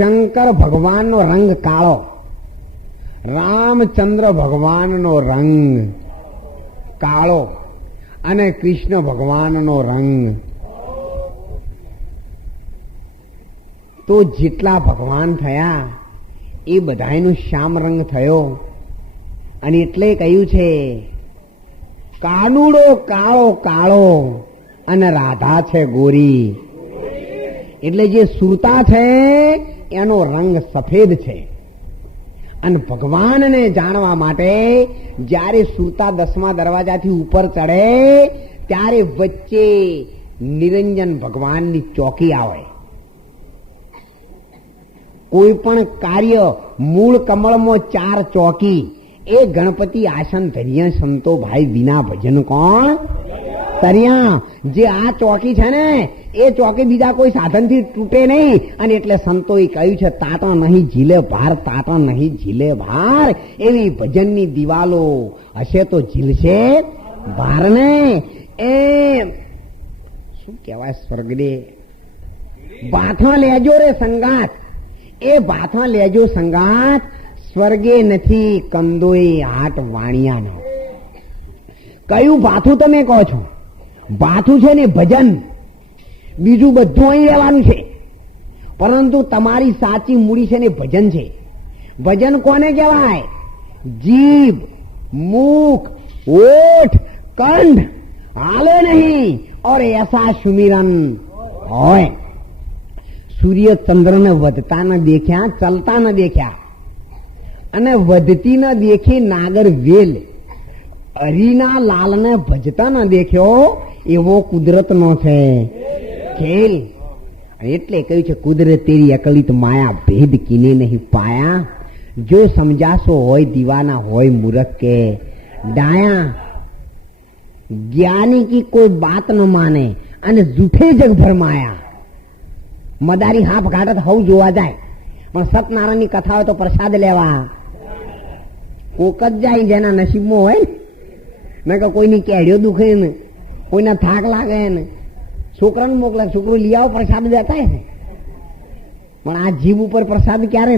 શંકર ભગવાનનો રંગ કાળો, રામચંદ્ર ભગવાનનો રંગ કાળો અને કૃષ્ણ ભગવાનનો રંગ. તો જેટલા ભગવાન થયા એ બધાયનો શ્યામ રંગ થયો. અને એટલે કહ્યું છે કાનુડો કાળો કાળો અને રાધા છે ગોરી. એટલે જે સુરતા છે એનો રંગ સફેદ છે. અને ભગવાનને જાણવા માટે જ્યારે સુરતા 10મા દરવાજાથી ઉપર ચડે ત્યારે વચ્ચે નિરંજન ભગવાનની ચોકી આવે. કોઈ પણ કાર્ય મૂળ કમળમાં 4 ચોકી. એ ગણપતિ આસન ધર્યા સંતો ભાઈ વિના ભજન કોણ તર્યા. જે આ ચોકી છે ને એ ચોકી બીજા કોઈ સાધનથી તૂટે નહીં. અને એટલે સંતોએ કહ્યું છે તાતા નહીં ઝીલે ભાર, તાતા નહીં ઝીલે ભાર. એવી ભજનની દિવાલો હશે તો ઝીલશે ભારને. એ શું કહેવાય સ્વર્ગને ભાથા લેજો રે સંગાત. એ ભાથા લેજો સંગાત. સ્વર્ગે નથી કંદોય હાટ વાણિયાનો. કયું ભાથું તમે કહો છો? ભાથું છે ને ભજન. બીજું બધું અહીં રહેવાનું છે, પરંતુ તમારી સાચી મૂડી છે ને ભજન છે. ભજન કોને કહેવાય? જીભ, મુખ, ઓઠ, કંઠ હાલે નહીં और ऐसा सुमिरन હોય. સૂર્ય ચંદ્રને વધતા ન દેખ્યા, ચલતા ન દેખ્યા, અને વધતી ન દેખી નાગર વેલ. હરિના લાલને ભજતા ન દેખ્યો એવો કુદરતનો છે ખેલ. એટલે કહ્યું છે કુદરત તેરી અકલિત માયા, ભેદ કીને નહીં પાયા. જો સમજાશો હોય દીવાના હોય મૂર્ખ કે ડાયા. જ્ઞાની કી કોઈ બાત ન માને અને જૂઠે જગ ભરમાયા. મદારી હાફ ઘાટત હવ જોવા જાય, પણ સત્યનારાયણની કથા હોય તો પ્રસાદ લેવા કોક જ જાય જેના નસીબમાં હોય ને. કે કોઈની કેડીઓ દુખે ને, કોઈના થાક લાગે ને, છોકરાને મોકલે, છોકરો લઈ આવો પ્રસાદ દેતા. પણ આ જીવ ઉપર પ્રસાદ ક્યારે